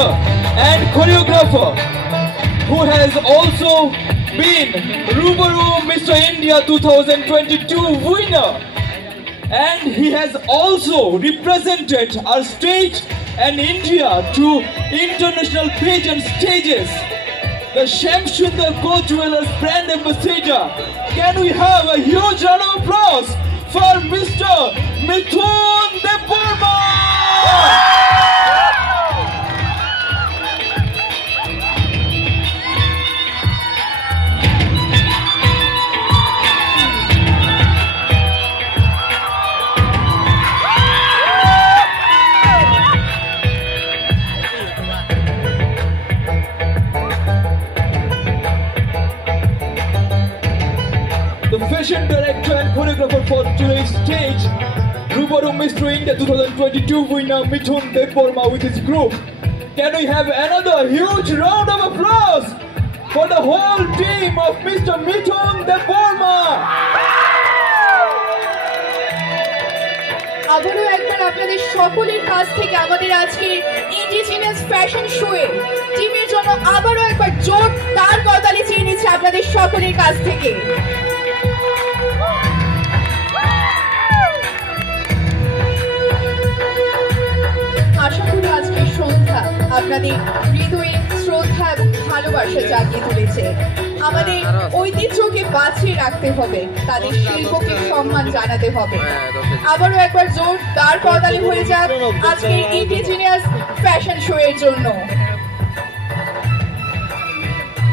and choreographer who has also been Rubaru Mr. India 2022 winner, and he has also represented our state and India to international pageant stages. The Shamsundar Gold Jewelers brand ambassador. Can we have a huge round of applause for Mr. Mithun Deborah? The fashion director and choreographer for today's stage, Rubaru Mr. India 2022 winner Mithun Deborah with his group. Can we have another huge round of applause for the whole team of Mr. Mithun Deborah? আবারও একবার আপনাদের সকলের কাছ থেকে আমাদের আজকে indigenous fashion শোয়ে টিমের জন্য আবারও একবার জোরদার করতালি চেয়ে নিচ্ছে আপনাদের সকলের কাছ থেকে। আশা করি আজকের সন্ধ্যা আপনাদের হৃদয়ে শ্রদ্ধা এবং ভালোবাসা জাগিয়ে তুলেছে। আমাদের ঐতিহ্যকে বাঁচিয়ে রাখতে হবে, তাদের শিল্পকে সম্মান জানাতে হবে। আবারও একবার জোরদার করতালি হয়ে যাক আজকের ইন্ডিজিনিয়াস ফ্যাশন শো এর জন্য।